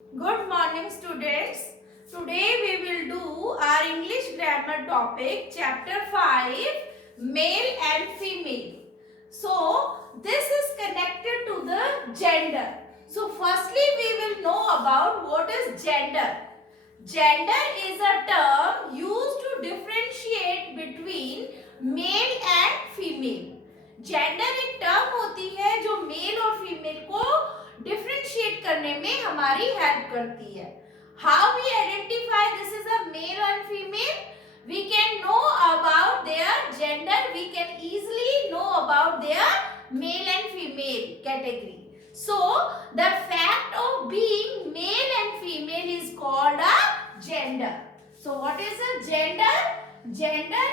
Good morning students. Today we will do our English grammar topic chapter 5 male and female. So this is connected to the gender. So firstly we will know about what is gender. Gender is a term used to differentiate between male and female. Gender एक term होती है जो mail और female को differentiate करने में हमारी help करती है. How we identify this is a male and female? We can know about their gender. We can easily know about their male and female category. So the fact of being male and female is called a gender. So what is a gender? Gender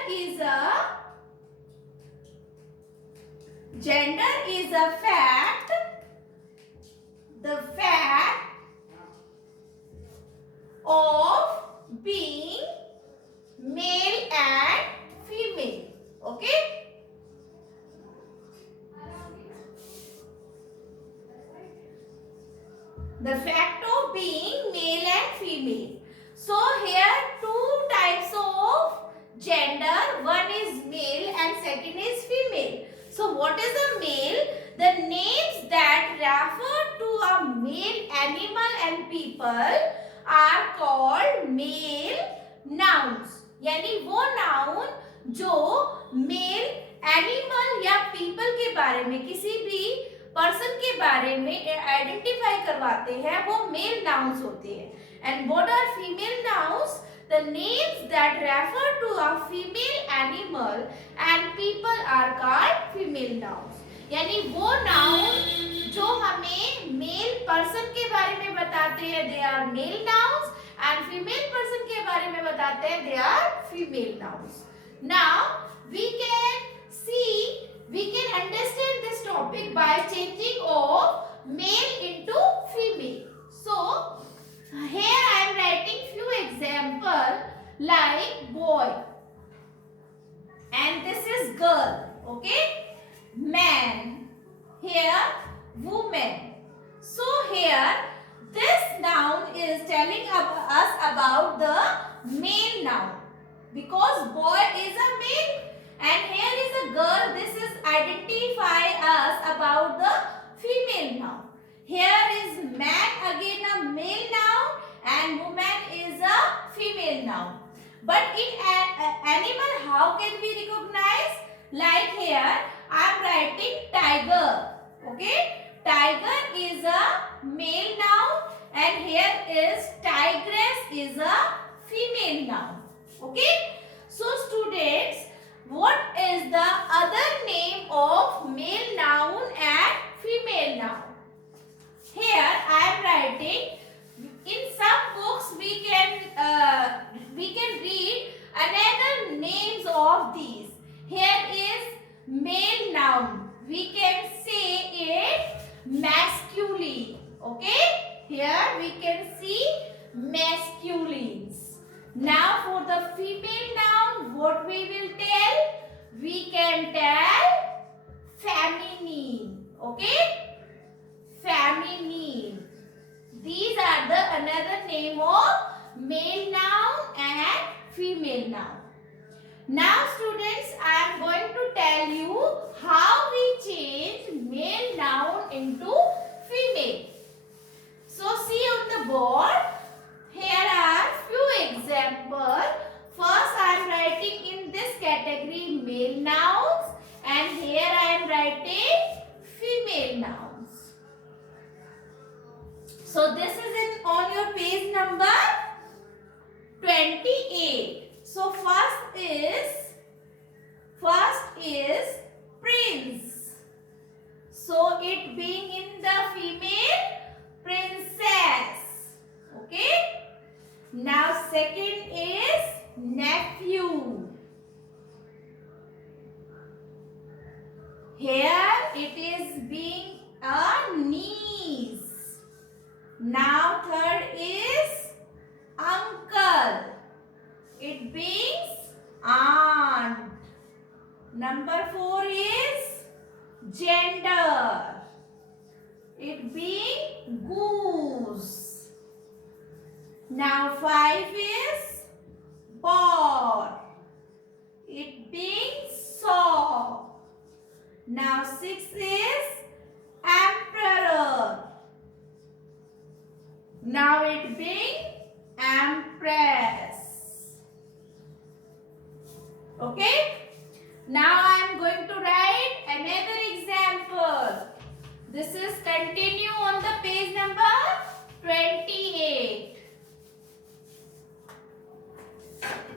is a fact, the fact of being male and female. Okay? The fact of being male and female. So here two types of gender. One is male and second is female. So what is a male? The names that refer to a male animal and people are called male nouns. यानी वो noun जो mail animal या people के बारे में, किसी भी person के बारे में आइडेंटिफाई करवाते हैं, वो मेल नाउन्स होते हैं. And what are female nouns? The names that refer to a female animal and people are called female nouns. यानी वो नाउन जो हमें मेल पर्सन के बारे में बताते हैं, they are male nouns, and female person के बारे में बताते हैं, they are female nouns. Now we can understand this topic by changing of male into female. So here I am writing few example like boy, and this is girl. Okay, man, here woman. So here this noun is telling us about the male noun, because boy is a male and here is a girl. This is identify us about the female noun. Here is man, again a male noun, and woman is a female noun. But in animal, how can we recognize? Like here I am writing tiger. Okay, tiger is a male noun and here is tigress is a female noun. Okay, so students, what is the other name of male noun and female noun? Here I am writing. In some books we can read another names of these. Here is male noun. We can say it masculine. Okay? Here we can see masculines. Now for the female noun, what we will tell? We can tell feminine. Okay? Feminine. These are the another name of male noun and female noun. Now students, I am going to tell you how we change male noun into female. So see on the board, here are few examples. First I am writing in this category male nouns and here I am writing female nouns. So this is on your page number 28. So first is prince. So it being in the female, princess. Okay. Now second is nephew. Here it is being a niece. Now third is uncle. It means aunt. Number 4 is gender. It being goose. Now 5 is bore. It means saw. Now 6 is emperor. Now it being empress. Okay? Now I am going to write another example. This is continue on the page number 28.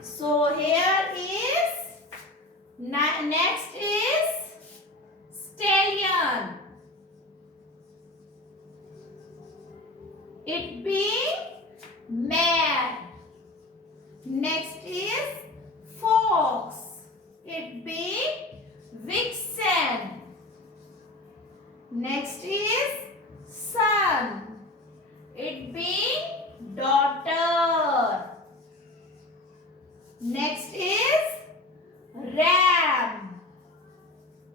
So here is next is stallion. It being mare. Next is fox. It being vixen. Next is son. It being daughter. Next is ram.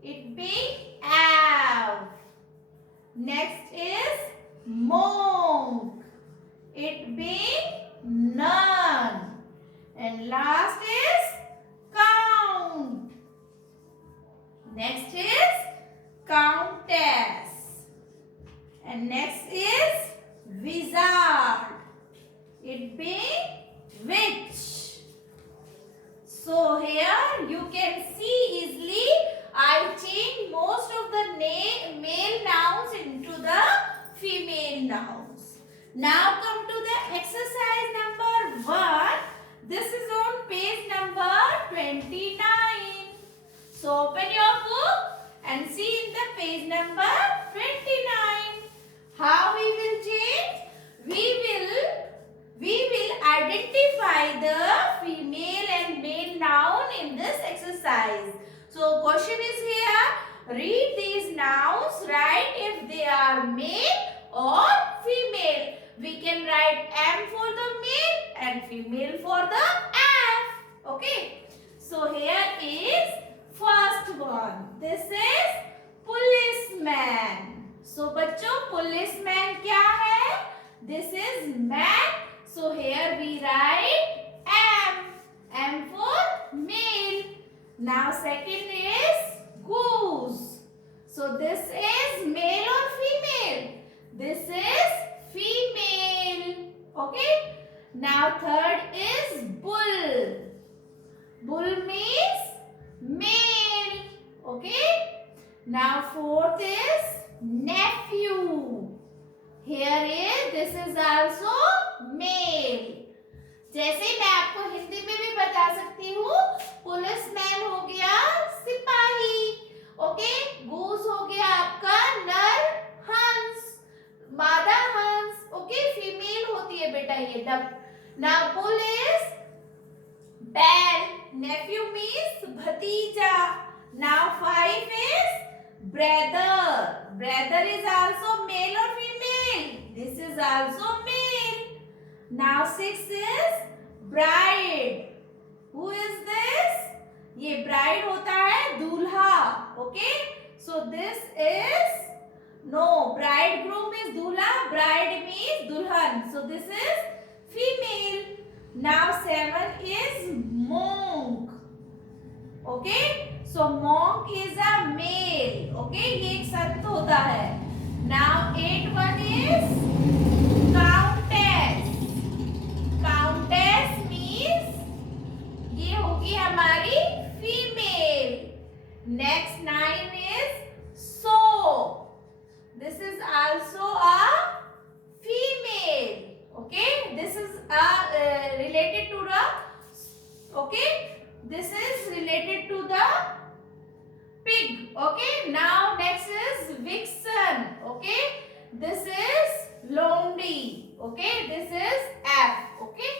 It being owl. Next is monk. It being nun. And last is count. Next is countess. And next is wizard. It being witch. So here you can see easily I change most of the male nouns into the female nouns. Now come to the exercise number 1. This is on page number 29. So open your book and see in the page number 29. How we will change? We will identify the female and male noun in this exercise. So question is here. Read these nouns. Write if they are male or female. We can write M for the male and female for the F. Okay. So here is first one. This is policeman. So बच्चों policeman क्या है? This is man. So here we write M. M for male. Now second is goose. So this is male or female? This is female. Okay. Now third is bull. Bull means male. Okay. Now fourth is nephew. Here is, this is also male. जैसे मैं आपको हिंदी में भी बता सकती हूँ, policeman हो गया सिपाही, ओके, गूस हो गया आपका नर हंस, मादा हंस, ओके, फीमेल होती है बेटा ये डक. Now bull is बैल, nephew means भतीजा. Now 5 is brother. Brother is also male or female? This is also male. Now 6 is bride. Who is this? ये bride होता है दूल्हा. Okay? So this is no, bridegroom is दूल्हा, bride means दुल्हन. So this is female. Now 7 is monk. Okay? So monk is a male. Okay? ये एक संत होता है. Now 8 one is countess. Countess means ये होगी हमारी female. Next 9 is so. This is also a female. Okay? This is related to the, okay? This is related to the pig. Okay? Now next is vixen. Okay? This is lonely. Okay? This is F. Okay?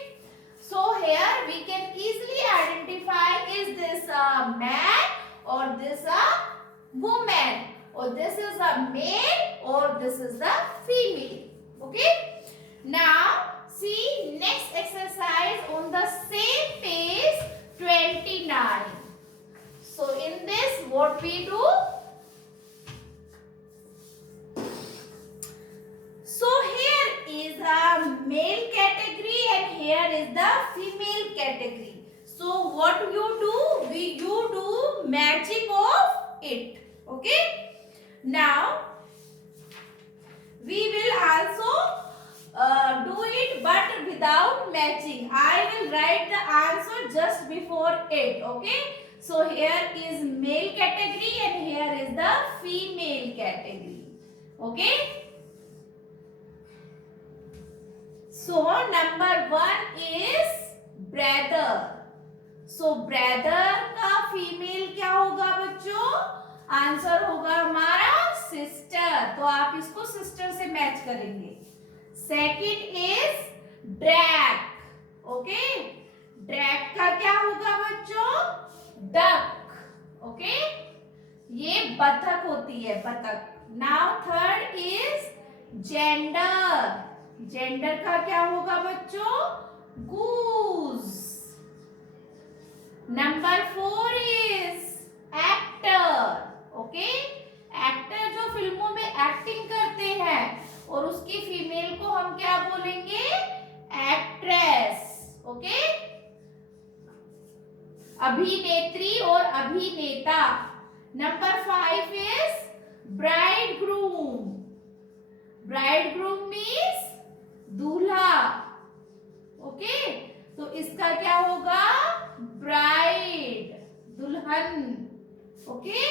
So here we can easily identify, is this a man or this a woman, or this is a male or this is the female. Okay? Now see next exercise on the same page 29. So in this what we do? So here is a male category here is the female category. So what you do? You do matching of it. Okay. Now we will also do it but without matching. I will write the answer just before it. Okay. So here is male category and here is the female category. Okay. So number 1 is brother. So brother का female क्या होगा बच्चों? Answer होगा हमारा sister. तो आप इसको sister से मैच करेंगे. Second is drake. Okay. Drake का क्या होगा बच्चों? डक. ओके. ये बतख होती है, बतख. Now third is gander. Gander का क्या होगा बच्चों? Goose. Number 4 is actor. Okay. Actor जो फिल्मों में एक्टिंग करते हैं और उसकी फीमेल को हम क्या बोलेंगे? एक्ट्रेस. ओके. अभिनेत्री और अभिनेता. Number 5 is bride groom. Bride groom means दूल्हा. ओके. तो इसका क्या होगा? ब्राइड, दुल्हन. Okay.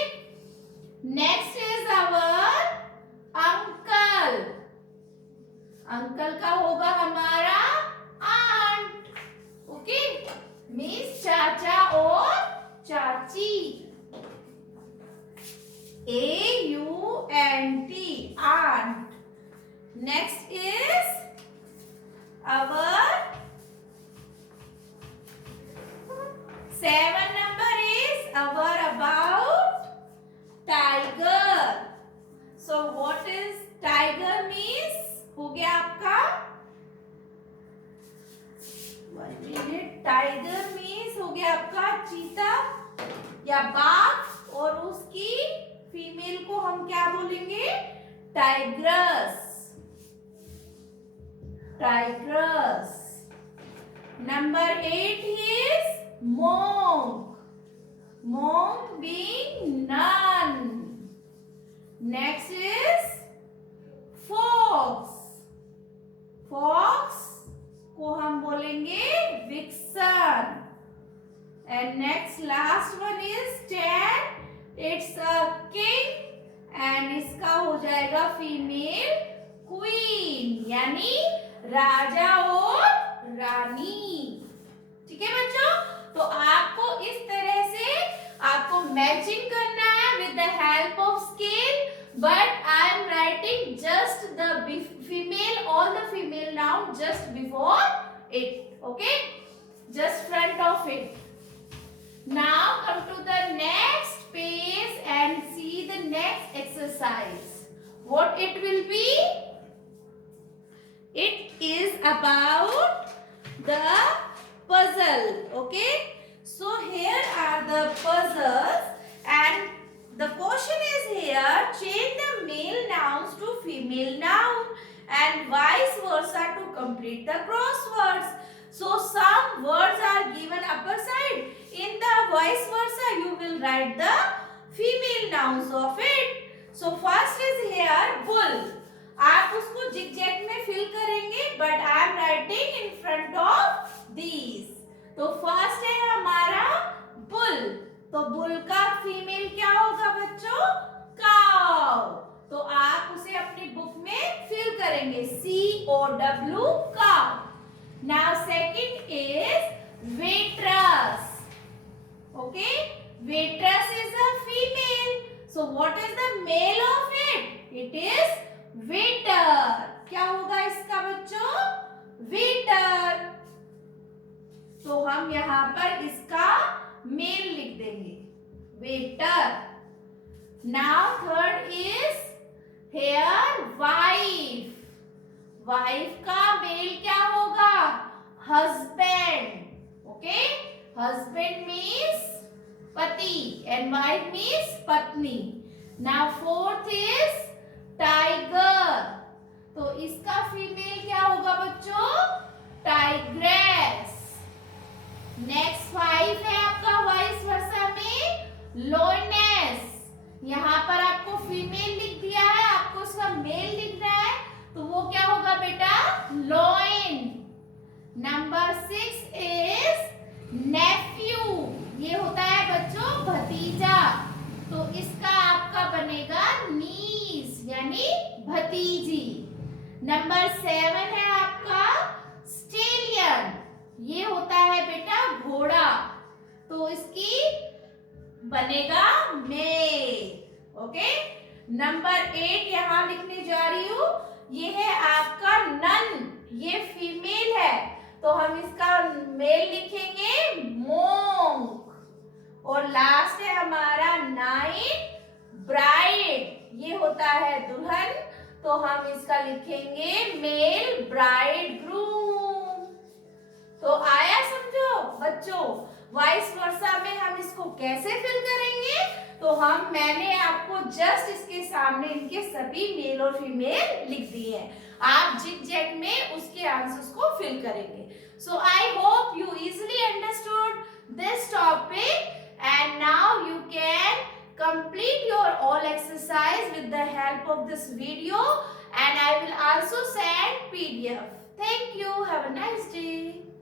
Next is our uncle. Uncle का होगा हमारा आंट. ओके. मीन्स चाचा और चाची. AUNT, aunt. Next is our 7 number is our about tiger. So what is tiger means? हो गया आपका 1 minute. tiger means हो गया आपका चीता या बाघ और उसकी फीमेल को हम क्या बोलेंगे? Tigris. Tigris. Number 8 is monk. Monk being nun. Next is fox. Fox को हम बोलेंगे vixen. And next last one is ten. It's a king and इसका हो जाएगा फीमेल क्वीन यानी राजा और रानी. ठीक है बच्चों. तो आपको इस तरह से आपको मैचिंग करना है with the help of scale, but I am writing just the female, all the female noun just before it. Okay, just front of it. Now come to the next page and see the next exercise. What it will be? It is about the puzzle. Okay, so here are the puzzles and the question is here: change the male nouns to female noun and vice versa to complete the crosswords. So some words are given upper side. In the vice versa you will write the female nouns of it. So first is here bull. आप उसको zigzag में fill करेंगे but I am writing in front of these. तो first है हमारा bull. तो bull का female क्या होगा बच्चों? काउ. तो आप उसे अपनी बुक में फिल करेंगे COW cow. Now second is waitress. Okay. Waitress is a female. So what is the male of it? It is waiter. क्या होगा इसका बच्चों? वेटर. तो हम यहाँ पर इसका मेल लिख देंगे waiter. Now third is here wife. Wife का मेल क्या होगा? हस्बैंड. ओके. हस्बैंड मीन्स पति एंड वाइफ मीन्स पत्नी. Now fourth is tiger. तो इसका फीमेल क्या होगा बच्चों? टाइग्रेस. नंबर 7 है आपका स्टेलियन, ये होता है बेटा घोड़ा, तो इसकी बनेगा मेल। ओके, नंबर 8 यहां लिखने जा रही हूं, ये है आपका नन, ये फीमेल है, तो हम इसका मेल लिखेंगे मोंक। और लास्ट है हमारा 9 ब्राइड, ये होता है दुल्हन, तो हम इसका लिखेंगे मेल ब्राइड ग्रूम। तो आया समझो बच्चों, वाइस वर्सा में हम इसको कैसे फिल करेंगे, तो मैंने आपको जस्ट इसके सामने इनके सभी मेल और फीमेल लिख दिए हैं, आप जिग जैग में उसके आंसर्स को फिल करेंगे। So I hope you easily understood this topic and now you can complete your all exercise with the help of this video, and I will also send PDF. Thank you. Have a nice day.